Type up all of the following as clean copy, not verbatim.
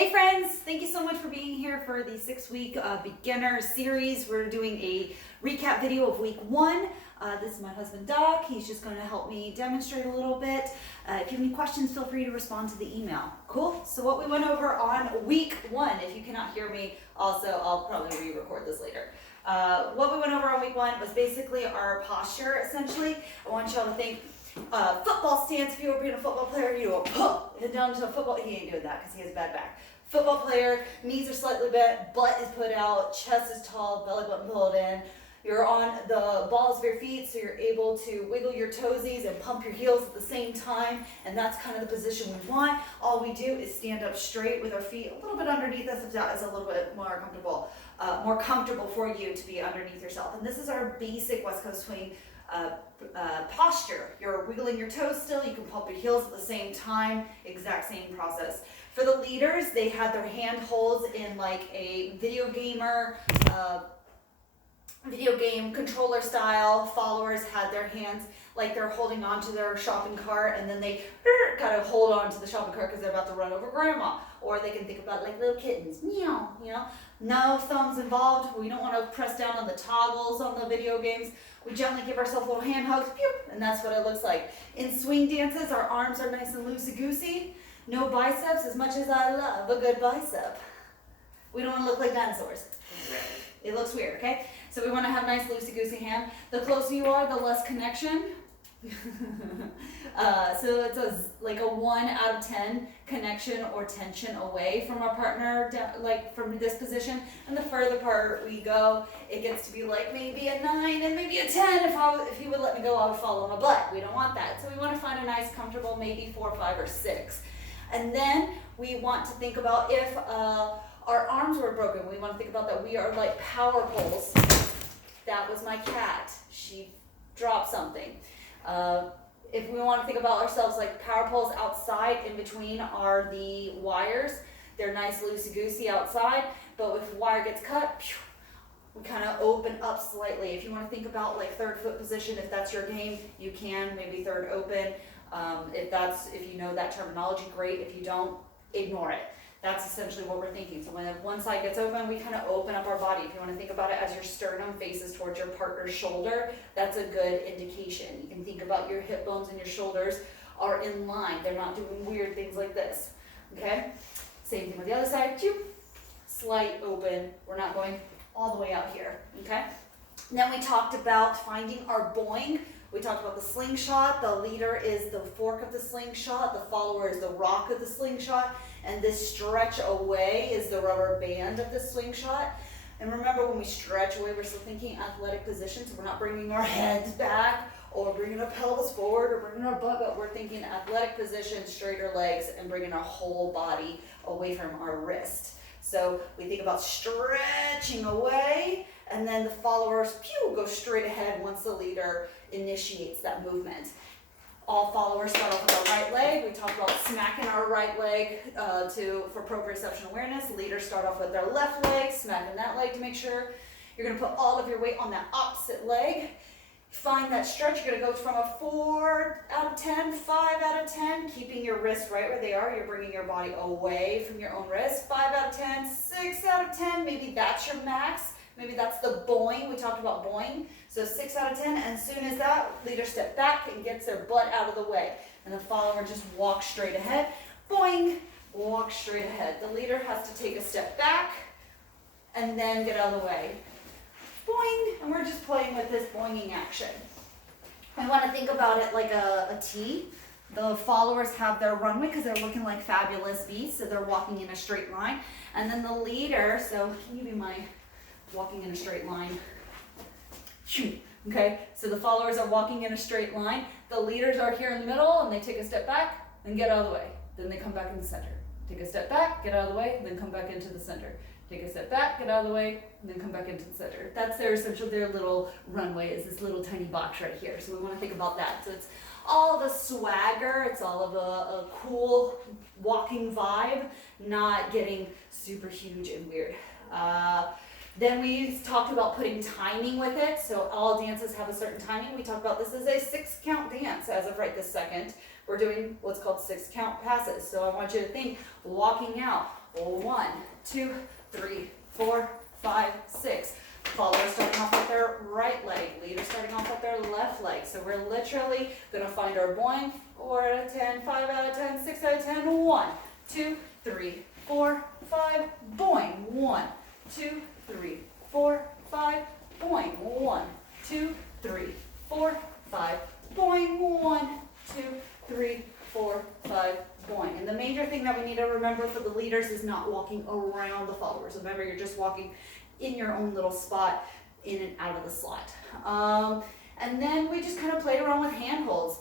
Hey friends, thank you so much for being here for the 6-week beginner series. We're doing a recap video of week 1. This is my husband Doc. He's just going to help me demonstrate a little bit. If you have any questions, feel free to respond to the email. Cool? So what we went over on week 1, if you cannot hear me, also I'll probably re-record this later. What we went over on week 1 was basically our posture, essentially. I want y'all to think football stance. If you were being a football player, you go pull and down to a football. He ain't doing that because he has bad back. Football player, knees are slightly bent, butt is put out, chest is tall, belly button pulled in. You're on the balls of your feet, so you're able to wiggle your toesies and pump your heels at the same time, and that's kind of the position we want. All we do is stand up straight with our feet a little bit underneath us if that is a little bit more comfortable for you to be underneath yourself. And this is our basic West Coast swing posture. You're wiggling your toes still, you can pump your heels at the same time, exact same process. For the leaders, they had their hand holds in like a video game controller style. Followers had their hands like they're holding on to their shopping cart, and then they gotta hold on to the shopping cart because they're about to run over grandma. Or they can think about like little kittens, meow, you know. No thumbs involved. We don't want to press down on the toggles on the video games. We gently give ourselves little hand hugs, pew, and that's what it looks like. In swing dances, our arms are nice and loosey-goosey. No biceps, as much as I love a good bicep. We don't want to look like dinosaurs. It looks weird, okay? So we want to have nice loosey-goosey hand. The closer you are, the less connection. So it's like a 1 out of 10 connection or tension away from our partner, like from this position. And the further apart we go, it gets to be like maybe a 9 and maybe a 10. If he would let me go, I would follow my butt. We don't want that. So we want to find a nice, comfortable, maybe 4, 5, or 6. And then we want to think about if our arms were broken. We want to think about that we are like power poles. That was my cat. She dropped something. If we want to think about ourselves like power poles outside, in between are the wires. They're nice loosey-goosey outside, but if the wire gets cut, we kind of open up slightly. If you want to think about like third foot position, if that's your game, you can, maybe third open. If you know that terminology, great. If you don't, ignore it. That's essentially what we're thinking. So when one side gets open, we kind of open up our body. If you want to think about it as your sternum faces towards your partner's shoulder, that's a good indication. You can think about your hip bones and your shoulders are in line. They're not doing weird things like this, okay? Same thing with the other side, slight open. We're not going all the way out here, okay? Then we talked about finding our BOING. We talked about the slingshot. The leader is the fork of the slingshot. The follower is the rock of the slingshot. And this stretch away is the rubber band of the slingshot. And remember, when we stretch away, we're still thinking athletic position. So we're not bringing our heads back or bringing our pelvis forward or bringing our butt up. We're thinking athletic position, straighter legs, and bringing our whole body away from our wrist. So we think about stretching away, and then the followers, go straight ahead once the leader initiates that movement. All followers start off with our right leg. We talk about smacking our right leg for proprioception awareness. Leaders start off with their left leg, smacking that leg to make sure. You're going to put all of your weight on that opposite leg. Find that stretch. You're going to go from a 4 out of 10, 5 out of 10, keeping your wrists right where they are. You're bringing your body away from your own wrist. 5 out of 10, 6 out of 10, maybe that's your max. Maybe that's the BOING. We talked about BOING. So 6 out of 10, and as soon as that, leader step back and gets their butt out of the way. And the follower just walks straight ahead. BOING, walk straight ahead. The leader has to take a step back and then get out of the way. BOING, and we're just playing with this boinging action. I want to think about it like a T. The followers have their runway because they're looking like fabulous beasts, so they're walking in a straight line. And then the leader, so can you be my walking in a straight line? Okay, so the followers are walking in a straight line. The leaders are here in the middle, and they take a step back and get out of the way. Then they come back in the center. Take a step back, get out of the way, then come back into the center. Take a step back, get out of the way, and then come back into the center. That's their little runway, is this little tiny box right here. So we want to think about that. So it's all of a swagger, it's all of a cool walking vibe, not getting super huge and weird. Then we talked about putting timing with it. So all dances have a certain timing. We talked about this as a 6-count dance as of right this second. We're doing what's called 6-count passes. So I want you to think walking out, 1, 2, 3, 4, 5, 6. Followers starting off with their right leg, leaders starting off with their left leg. So we're literally going to find our boing. 4 out of 10, 5 out of 10, 6 out of 10, 1, 2, 3, 4, 5, boing. 1, 2, 3, 4, 5, boing. 1, 2, 3, 4, 5, boing. 1, 2, 3, 4, 5, boing. And the major thing that we need to remember for the leaders is not walking around the followers. Remember, you're just walking in your own little spot, in and out of the slot. And then we just kind of play around with handholds.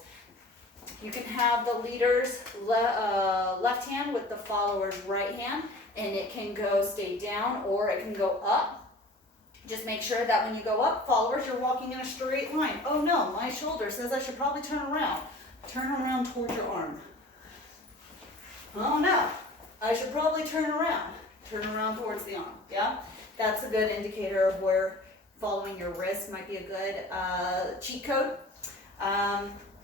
You can have the leader's left hand with the follower's right hand, and it can go stay down or it can go up. Just make sure that when you go up, followers, you're walking in a straight line. Oh no, my shoulder says I should probably turn around. Turn around towards your arm. Oh no, I should probably turn around. Turn around towards the arm, yeah? That's a good indicator of where following your wrist might be a good cheat code.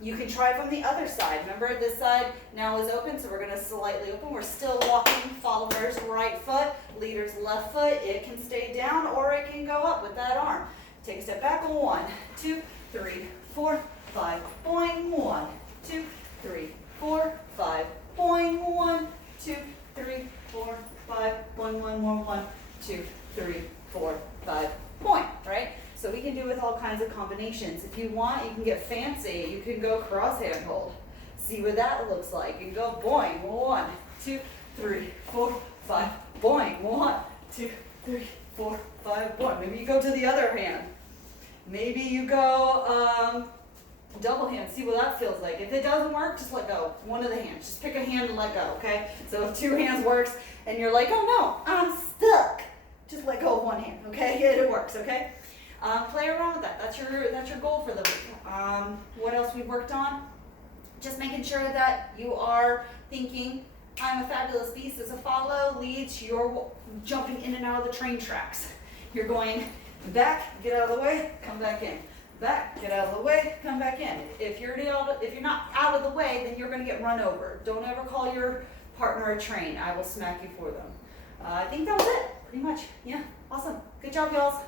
You can try from the other side. Remember, this side now is open, so we're going to slightly open. We're still walking followers right foot, leaders left foot. It can stay down or it can go up with that arm. Take a step back. 1, 2, 3, 4, 5. Boing. 1, 2, 3, 4, 5. Boing. 1, 2, 3, 4, 5. Boing. 1 more. 1, 2, 3, 4, 5. Boing. Right? So we can do with all kinds of combinations. If you want, you can get fancy. You can go cross hand hold. See what that looks like. You can go boing. 1, 2, 3, 4, 5. Boing. 1, 2, 3, 4, 5. Boing. Maybe you go to the other hand. Maybe you go double hand. See what that feels like. If it doesn't work, just let go. One of the hands. Just pick a hand and let go, okay? So if 2 hands works and you're like, oh no, I'm stuck, just let go of 1 hand, okay? It works, okay? Play around with that. That's your goal for the week. What else we worked on? Just making sure that you are thinking, I'm a fabulous beast. As a follow leads, you're jumping in and out of the train tracks. You're going back, get out of the way, come back in. Back, get out of the way, come back in. If you're not out of the way, then you're going to get run over. Don't ever call your partner a train. I will smack you for them. I think that was it, pretty much. Yeah, awesome. Good job, y'all.